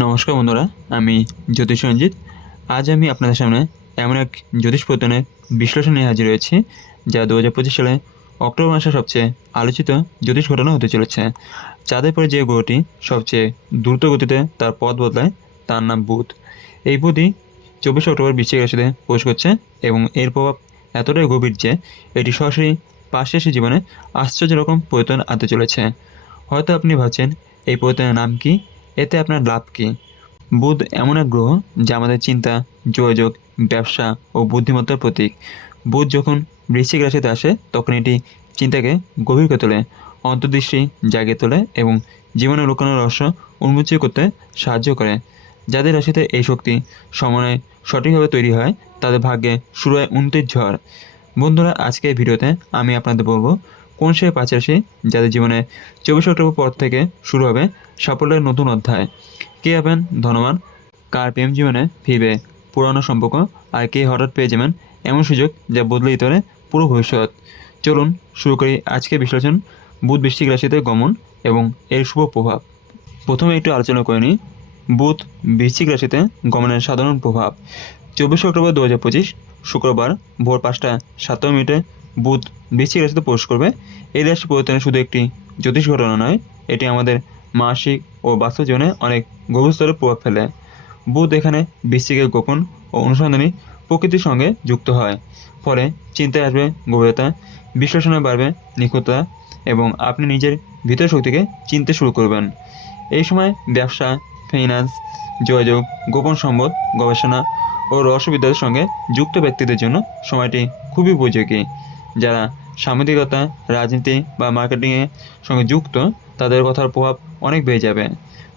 নমস্কার বন্ধুরা, আমি জ্যোতিষ রঞ্জিত। আজ আমি আপনাদের সামনে এমন এক জ্যোতিষ প্রদানের বিশ্লেষণ নিয়ে হাজির হয়েছি, যা দু হাজার পঁচিশ সালে অক্টোবর মাসে সবচেয়ে আলোচিত জ্যোতিষ ঘটনা হতে চলেছে চাঁদের পরে যে গ্রহটি সবচেয়ে দ্রুত গতিতে তার পথ বদলায়, তার নাম বুধ। এই বুধই চব্বিশে অক্টোবর বিশ্বের রাশিতে প্রবেশ করছে এবং এর প্রভাব এতটাই গভীর যে এটি সরাসরি পাশাপাশি জীবনে আশ্চর্য রকম পরিবর্তন আনতে চলেছে। হয়তো আপনি ভাবছেন, এই পরিবর্তনের নাম কি? এতে আপনার লাভ কী? বুধ এমন এক গ্রহ যা আমাদের চিন্তা, যোগাযোগ, ব্যবসা ও বুদ্ধিমত্তার প্রতীক। বুধ যখন বৃশ্চিক রাশিতে আসে, তখন এটি চিন্তাকে গভীর করে তোলে, অন্তর্দৃষ্টি জাগিয়ে তোলে এবং জীবনে লুকানো রহস্য উন্মোচন করতে সাহায্য করে। যাদের রাশিতে এই শক্তি সময়ে সঠিকভাবে তৈরি হয়, তাদের ভাগ্যে শুরু হয় উন্নতির ঝড়। বন্ধুরা আজকে এই ভিডিওতে আমি আপনাদের বলব কোন সেই পাঁচ রাশি যাদের জীবনে চব্বিশ অক্টোবর পর থেকে শুরু হবে সাফল্যের নতুন অধ্যায়? কে হবেন ধনবান? কার প্রেম জীবনে ফিরবে পুরানো সম্পর্ক? আর কে হঠাৎ পেয়ে যাবেন এমন সুযোগ যা বদলে দিতে পারে পুরো ভবিষ্যৎ? চলুন শুরু করি আজকে বিশ্লেষণ। বুধ বৃষ্টিক রাশিতে গমন এবং এর শুভ প্রভাব। প্রথমে একটু আলোচনা করে নিই। বুধ বৃশ্চিক রাশিতে গমনের সাধারণ প্রভাব। চব্বিশে অক্টোবর দু হাজার পঁচিশ শুক্রবার ভোর পাঁচটা সাতান্ন মিনিটে বুধ বৃশ্চিক রাশিতে প্রবেশ করবে। এই রাশি পরিবর্তনে শুধু একটি জ্যোতিষ ঘটনা নয়, এটি আমাদের মাসিক ও বাস্তব জীবনে অনেক গভীর স্তরে প্রভাব ফেলে। বুধ এখানে বৃশ্চিকের গোপন ও অনুসন্ধানী প্রকৃতির সঙ্গে যুক্ত হয়। ফলে চিন্তায় আসবে গভীরতা, বিশ্লেষণে বাড়বে নিখুঁততা এবং আপনি নিজের ভিতর শক্তিকে চিনতে শুরু করবেন। এই সময় ব্যবসা ফিনান্স যোগাযোগ, গোপন সম্পদ, গবেষণা ও রহস্যবিদ্যার সঙ্গে যুক্ত ব্যক্তিদের জন্য সময়টি খুবই উপযোগী। যারা সাংবাদিকতা, রাজনীতি বা মার্কেটিংয়ের সঙ্গে যুক্ত, তাদের কথার প্রভাব অনেক বেড়ে যাবে।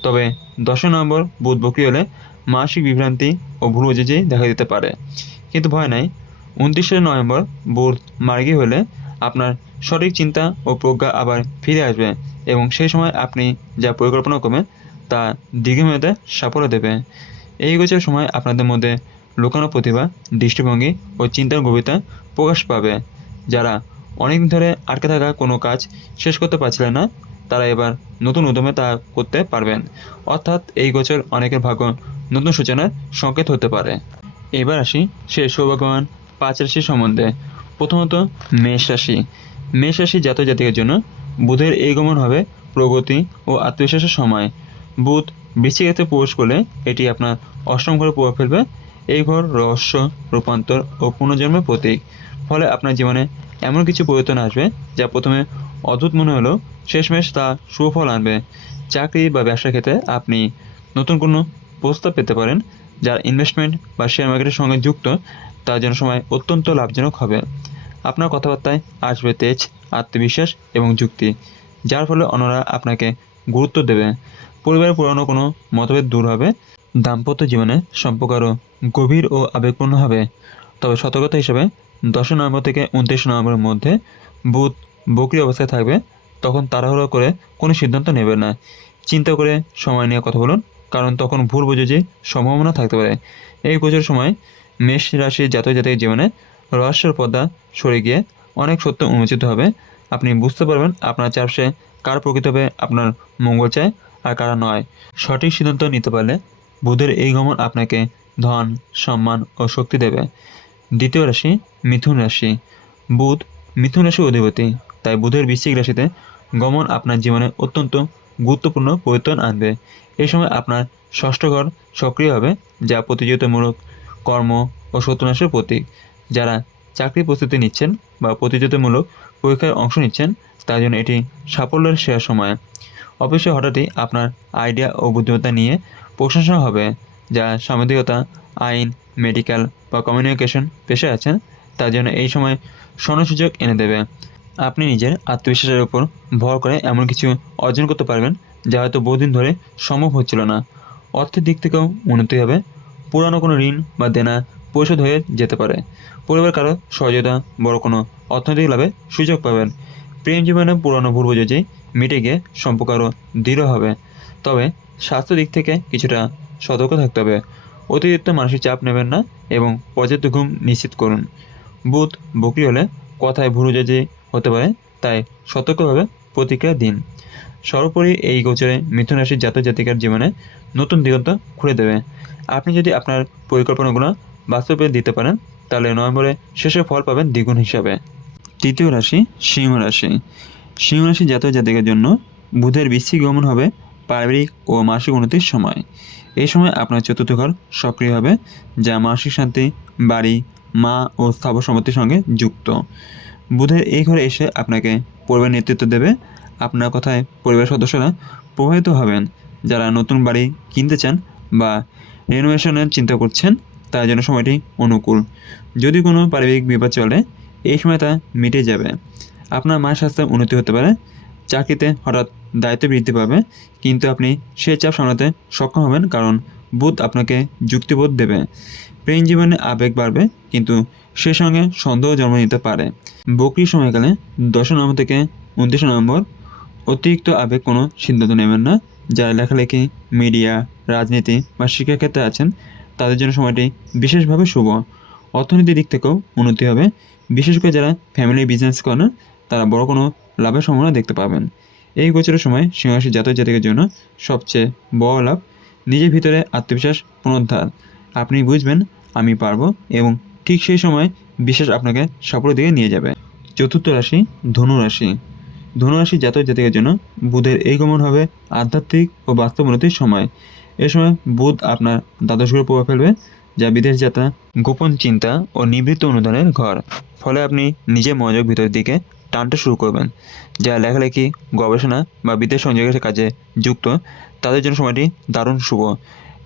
তবে দশই নভেম্বর বুধ বকরি হলে মানসিক বিভ্রান্তি ও ভুল বোঝাজি দেখা দিতে পারে। কিন্তু ভয় নাই, উনত্রিশে নভেম্বর বুধ মার্গী হলে আপনার সঠিক চিন্তা ও প্রজ্ঞা আবার ফিরে আসবে এবং সেই সময় আপনি যা পরিকল্পনা করবেন তা দীর্ঘমেয়াদে সাফল্য দেবে। এই গোচর সময় আপনাদের মধ্যে লুকানো প্রতিভা, দৃষ্টিভঙ্গি ও চিন্তার গভীরতা প্রকাশ পাবে। যারা অনেকদিন ধরে আটকে থাকা কোনো কাজ শেষ করতে পারছিলেন না, তারা এবার নতুন উদ্যমে তা করতে পারবেন। অর্থাৎ এই গোচর অনেকের ভাগ্য নতুন সূচনার সংকেত হতে পারে। এবার আসি সে সৌভাগ্যবান পাঁচ রাশি সম্বন্ধে। প্রথমত মেষ রাশি। মেষ রাশি জাতক জাতিকের জন্য বুধের এই গমন হবে প্রগতি ও আত্মবিশ্বাসের সময়। বুধ বৃশ্চিকাতে প্রবেশ করলে এটি আপনার অষ্টম ঘরে প্রভাব ফেলবে এই ঘর রহস্য, রূপান্তর ও পুনর্জন্মের প্রতীক। ফলে আপনার জীবনে এমন কিছু পরিবর্তন আসবে যা প্রথমে অদ্ভুত মনে হলেও শেষমেশ তা সুফল আনবে। চাকরি বা ব্যবসার ক্ষেত্রে আপনি নতুন কোনো প্রস্তাব পেতে পারেন যার ইনভেস্টমেন্ট বা শেয়ার মার্কেটের সঙ্গে যুক্ত তার জন্য সময় অত্যন্ত লাভজনক হবে। আপনার কথাবার্তায় আসবে তেজ, আত্মবিশ্বাস এবং যুক্তি, যার ফলে অন্যরা আপনাকে গুরুত্ব দেবে। পরিবারের পুরানো কোনো মতভেদ দূর হবে। দাম্পত্য জীবনে সম্পর্ক আরও গভীর ও আবেগপূর্ণ হবে। তবে সতর্কতা হিসেবে দশই নভেম্বর থেকে উনত্রিশে নভেম্বরের মধ্যে বুধ বকরি অবস্থায় থাকবে, তখন তাড়াহুড়ো করে কোনো সিদ্ধান্ত নেবেন না। চিন্তা করে সময় নিয়ে কথা বলুন, কারণ তখন ভুল বুঝে সম্ভাবনা থাকতে পারে। এই গোচর সময় মেষ রাশির জাতক জাতকের জীবনে রহস্যের পর্দা সরে গিয়ে অনেক সত্য উন্মোচিত হবে। আপনি বুঝতে পারবেন আপনার চারপাশে কার প্রকৃতভাবে আপনার মঙ্গল চায় আর কারা নয়। সঠিক সিদ্ধান্ত নিতে পারলে বুধের এই গমন আপনাকে ধন, সম্মান ও শক্তি দেবে। দ্বিতীয় রাশি, মিথুন রাশি। বুধ, মিথুন রাশি অধিপতি। তাই বুধের বৃশ্চিক রাশিতে গমন আপনার জীবনে অত্যন্ত গুরুত্বপূর্ণ পরিবর্তন আনবে। এই সময় আপনার ষষ্ঠ ঘর সক্রিয় হবে, যা প্রতিযোগিতামূলক কর্ম ও সত্যনাশের প্রতীক। যারা চাকরি প্রস্তুতি নিচ্ছেন বা প্রতিযোগিতামূলক পরীক্ষায় অংশ নিচ্ছেন, তার জন্য এটি সাফল্যের সেরা সময়। অফিসে হঠাৎই আপনার আইডিয়া ও বুদ্ধিমত্তা নিয়ে প্রশংসা হবে, যা সাংবাদিকতা, আইন মেডিকেল বা কমিউনিকেশন পেশায় আছেন তার জন্য এই সময় স্বর্ণসুযোগ এনে দেবে। আপনি নিজের আত্মবিশ্বাসের উপর ভর করে এমন কিছু অর্জন করতে পারবেন, যা হয়তো বহুদিন ধরে সম্ভব হচ্ছিল না। অর্থের দিক থেকেও উন্নতি হবে। পুরানো কোনো ঋণ বা দেনা পরিশোধ হয়ে যেতে পারে। পরিবার কারও সহযোগিতা, বড় কোনো অর্থনৈতিক লাভে সুযোগ পাবেন। প্রেম জীবনে পুরানো ভুল মিটে গিয়ে সম্পর্ক আরও দৃঢ় হবে। তবে স্বাস্থ্য দিক থেকে কিছুটা সতর্ক থাকতে হবে। অতিরিক্ত মানসিক চাপ নেবেন না এবং পর্যাপ্ত ঘুম নিশ্চিত করুন। বুধ বকরি হলে কথায় বুঝাজি হতে পারে, তাই সতর্কভাবে প্রতিক্রিয়া দিন। সর্বোপরি এই গোচরে মিথুন রাশির জাতক জাতিকার জীবনে নতুন দিগন্ত খুলে দেবে। আপনি যদি আপনার পরিকল্পনাগুলো বাস্তবে দিতে পারেন, তাহলে নভেম্বরে শেষে ফল পাবেন দ্বিগুণ হিসাবে। তৃতীয় রাশি সিংহ রাশি। সিংহ রাশি জাতক জাতিকার জন্য বুধের বৃশ্চিক গমন হবে পারিবারিক ও মাসিক উন্নতির সময়। এই সময় আপনার চতুর্থ ঘর সক্রিয় হবে, যা মানসিক শান্তি, বাড়ি, মা ও স্থাবর সম্পত্তির সঙ্গে যুক্ত। বুধের এই ঘরে এসে আপনাকে পরিবার নেতৃত্ব দেবে। আপনার কথায় পরিবার সদস্যরা প্রভাবিত হবেন। যারা নতুন বাড়ি কিনতে চান বা রেনোভেশনের চিন্তা করছেন, তার জন্য সময়টি অনুকূল। যদি কোনো পারিবারিক বিপদ চলে, এই সময় তা মিটে যাবে। আপনার মায়ের স্বাস্থ্যের উন্নতি হতে পারে। চাকরিতে হঠাৎ দায়িত্ব বৃদ্ধি পাবে, কিন্তু আপনি সে চাপ সামলাতে সক্ষম হবেন কারণ বুধ আপনাকে যুক্তিবোধ দেবে। প্রেম জীবনে আবেগ বাড়বে, কিন্তু সে সঙ্গে সন্দেহ জন্ম নিতে পারে। বকরি সময়কালে দশ নভেম্বর থেকে উনত্রিশে নভেম্বর অতিরিক্ত আবেগ কোনো সিদ্ধান্ত নেবেন না। যারা লেখালেখি, মিডিয়া, রাজনীতি বা শিক্ষাক্ষেত্রে আছেন, তাদের জন্য সময়টি বিশেষভাবে শুভ। অর্থনীতির দিক থেকেও উন্নতি হবে। বিশেষ করে যারা ফ্যামিলি বিজনেস করেন, তারা বড় কোনো লাভের সম্ভাবনা দেখতে পাবেন। এই গোচরের সময় সিংহাসী জাতক জাতিকের জন্য সবচেয়ে বড় লাভ নিজের ভিতরে আত্মবিশ্বাস, পুনরুদ্ধার। আপনি বুঝবেন, আমি পারব এবং ঠিক সেই সময় বিশ্বাস আপনাকে সাফল্যের দিকে নিয়ে যাবে। চতুর্থ রাশি ধনুরাশি ধনুরাশি ধনু জাতক জাতিকের জন্য বুধের এই গমন হবে আধ্যাত্মিক ও বাস্তব উন্নতির সময়। এ সময় বুধ আপনার দ্বাদশ ঘরে প্রভাব ফেলবে, যা বিদেশ যাত্রা, গোপন চিন্তা ও নিবৃত্ত অনুদানের ঘর। ফলে আপনি নিজের মনোযোগ ভিতরের দিকে টানতে শুরু করবেন। যা লেখালেখি, গবেষণা বা বিদেশ সংযোগের কাজে যুক্ত, তাদের জন্য সময়টি দারুণ শুভ।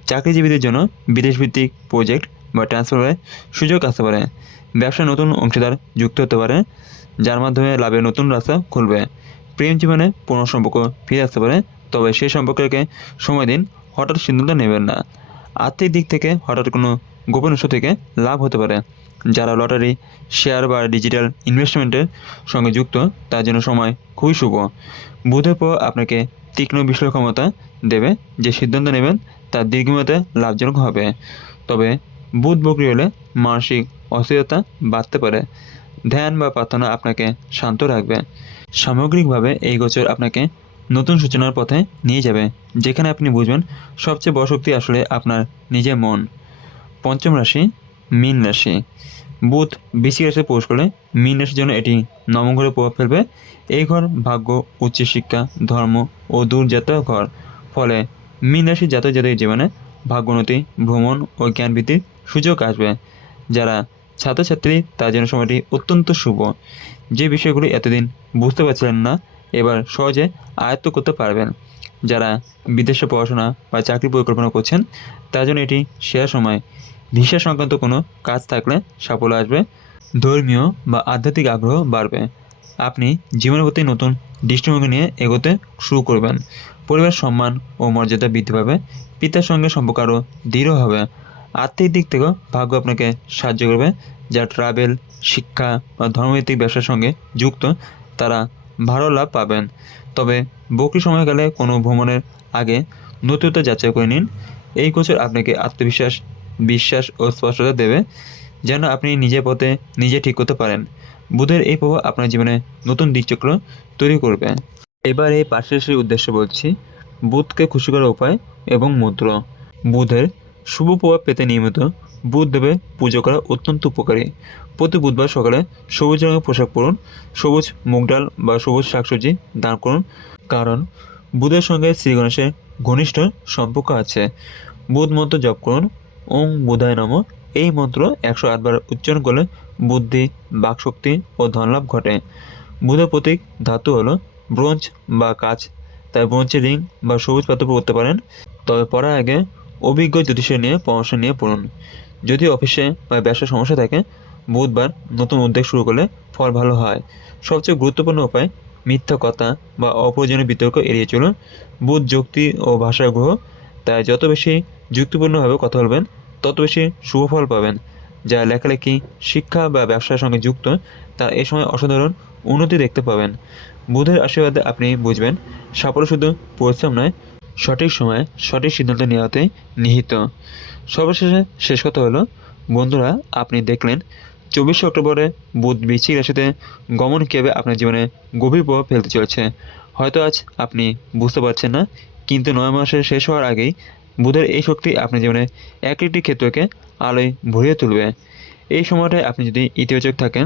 চাকরিজীবীদের জন্য বিদেশ ভিত্তিক প্রজেক্ট বা ট্রান্সফারের সুযোগ আসতে পারে। ব্যবসায় নতুন অংশীদার যুক্ত হতে পারে, যার মাধ্যমে লাভের নতুন রাস্তা খুলবে। প্রেম জীবনে পুনঃসম্পর্ক ফিরে আসতে পারে, তবে সেই সম্পর্ককে সময় দিন, হঠাৎ সিদ্ধান্ত নেবেন না। আর্থিক দিক থেকে হঠাৎ কোনো গোপন উৎস থেকে লাভ হতে পারে, যারা লটারি, শেয়ার বা ডিজিটাল ইনভেস্টমেন্টের সঙ্গে যুক্ত, তার জন্য সময় খুবই শুভ। বুধের পর আপনাকে তীক্ষ্ণ বিষয় ক্ষমতা দেবে, যে সিদ্ধান্ত নেবেন তা দীর্ঘমেয়াদে লাভজনক হবে। তবে বুধ বকরি হলে মানসিক অস্থিরতা বাড়তে পারে। ধ্যান বা প্রার্থনা আপনাকে শান্ত রাখবে। সামগ্রিকভাবে এই গোচর আপনাকে নতুন সূচনার পথে নিয়ে যাবে, যেখানে আপনি বুঝবেন সবচেয়ে বড় শক্তি আসলে আপনার নিজের মন। পঞ্চম রাশি মীন রাশি। বুধ বেশি রাশি প্রবেশ করলে মীন রাশির জন্য এটি নবম ঘরে প্রভাব ফেলবে। এই ঘর ভাগ্য উচ্চশিক্ষা ধর্ম ও দূরযাত্রার ঘর। ফলে মীন রাশির জাতক জাতকের জীবনে ভাগ্যোন্নতি ভ্রমণ ও জ্ঞান বৃদ্ধির সুযোগ আসবে। যারা ছাত্রছাত্রী তার জন্য সময়টি অত্যন্ত শুভ। যে বিষয়গুলি এতদিন বুঝতে পারছিলেন না এবার সহজে আয়ত্ত করতে পারবেন। যারা বিদেশে পড়াশোনা বা চাকরি পরিকল্পনা করছেন, তার জন্য এটি সেরা সময়। ভিসা সংক্রান্ত কোনো কাজ থাকলে সাফল্য আসবে। ধর্মীয় বা আধ্যাত্মিক আগ্রহ বাড়বে। আপনি জীবনের প্রতি নতুন দৃষ্টিভঙ্গি নিয়ে এগোতে শুরু করবেন। পরিবার সম্মান ও মর্যাদা বৃদ্ধি পাবে। পিতার সঙ্গে সম্পর্ক আরও দৃঢ় হবে। আর্থিক দিক থেকেও ভাগ্য আপনাকে সাহায্য করবে। যা ট্রাভেল, শিক্ষা বা ধর্মভিত্তিক ব্যবসার সঙ্গে যুক্ত, তারা ভালো লাভ পাবেন। তবে বকরি সময়কালে কোনো ভ্রমণের আগে নতুনত্ব যাচাই করে নিন। এই গোচর আপনাকে আত্মবিশ্বাস, বিশ্বাস ও স্পষ্টতা দেবে যেন আপনি নিজের পথে নিজে ঠিক করতে পারেন। বুধের এই প্রভাব আপনার জীবনে নতুন দিকচক্র তৈরি করবে। এবার এই পাশের উদ্দেশ্য বলছি, বুধকে খুশি করার উপায় এবং মুদ্র। বুধের শুভ প্রভাব পেতে নিয়মিত বুধ দেবে পুজো করা অত্যন্ত উপকারী। প্রতি বুধবার সকালে সবুজ রঙের পোশাক পরুন, সবুজ মুগ ডাল বা সবুজ শাকসবজি দান করুন, কারণ বুধের সঙ্গে শ্রী গণেশের ঘনিষ্ঠ সম্পর্ক আছে। বুধ মন্ত্র জপ করুন ওং বুধায় নম। এই মন্ত্র একশো আটবার উচ্চারণ করলে বুদ্ধি, বাকশক্তি ও ধনলাভ ঘটে। বুধের প্রতীক ধাতু হলো ব্রোঞ্জ বা কাচ। তাই ব্রোঞ্জের রিং বা সবুজ পাত্র পরতে পারেন। তবে পড়ার আগে অভিজ্ঞ জ্যোতিষের নিয়ে পরামর্শ নিয়ে পড়ুন। যদি অফিসে বা ব্যবসার সমস্যা থাকে, বুধবার নতুন উদ্যোগ শুরু করলে ফল ভালো হয়। সবচেয়ে গুরুত্বপূর্ণ উপায়, মিথ্যা কথা বা অপ্রয়োজনীয় বিতর্ক এড়িয়ে চলুন। বুধ যুক্তি ও ভাষার গ্রহ, তাই যত বেশি যুক্তিপূর্ণভাবে কথা বলবেন, তত বেশি শুভ ফল পাবেন। যা লেখালেখি, শিক্ষা বা ব্যবসার সঙ্গে যুক্ত তার এ সময় অসাধারণ উন্নতি দেখতে পাবেন। বুধের আশীর্বাদে আপনি বুঝবেন, সাফল্য শুধু পরিশ্রম নয় সঠিক সময়ে সঠিক সিদ্ধান্ত নেওয়াতে নিহিত। সর্বশেষে শেষ কথা হলো, বন্ধুরা, আপনি দেখলেন, চব্বিশে অক্টোবরে বুধ বৃশ্চিক রাশিতে গমন কীভাবে আপনার জীবনে গভীর প্রভাব ফেলতে চলেছে। হয়তো আজ আপনি বুঝতে পারছেন না, কিন্তু নয় মাসের শেষ হওয়ার আগেই বুধের এই শক্তি আপনার জীবনে এক একটি ক্ষেত্রকে আলোয় ভরিয়ে তুলবে। এই সময়টায় আপনি যদি ইতিবাচক থাকেন,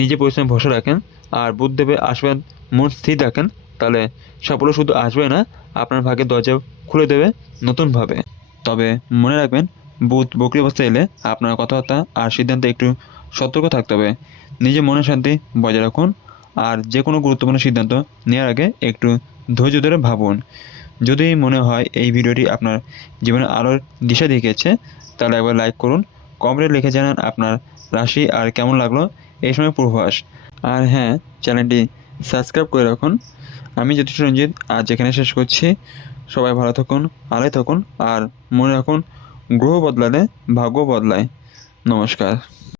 নিজে পরিশ্রমে ভরসা রাখেন, আর বুধ দেবে আশীর্বাদ মন স্থির রাখেন তাহলে সাফল্য শুধু আসবে না, আপনার ভাগ্যের দরজা খুলে দেবে নতুনভাবে। তবে মনে রাখবেন, বুধ বকরি অবস্থায় এলে আপনার কথাবার্তা আর সিদ্ধান্তে একটু সতর্ক থাকতে হবে। নিজের মনের শান্তি বজায় রাখুন আর যে কোনো গুরুত্বপূর্ণ সিদ্ধান্ত নেওয়ার আগে একটু ধৈর্য ধরে ভাবুন। যদি মনে হয় এই ভিডিওটি আপনার জীবনে আলোর দিশা দেখিয়েছে, তাহলে একবার লাইক করুন, কমেন্টে লিখে জানান আপনার রাশি আর কেমন লাগল। এই সময় পূর্বাভাস। আর হ্যাঁ চ্যানেলটি সাবস্ক্রাইব করে রাখুন। আমি জ্যোতিষ রঞ্জিত, আজ এখানে শেষ করছি। সবাই ভালো থাকুন, আলোয় থাকুন, আর মনে রাখুন, গ্রহ বদলালে ভাগ্য বদলায়। নমস্কার।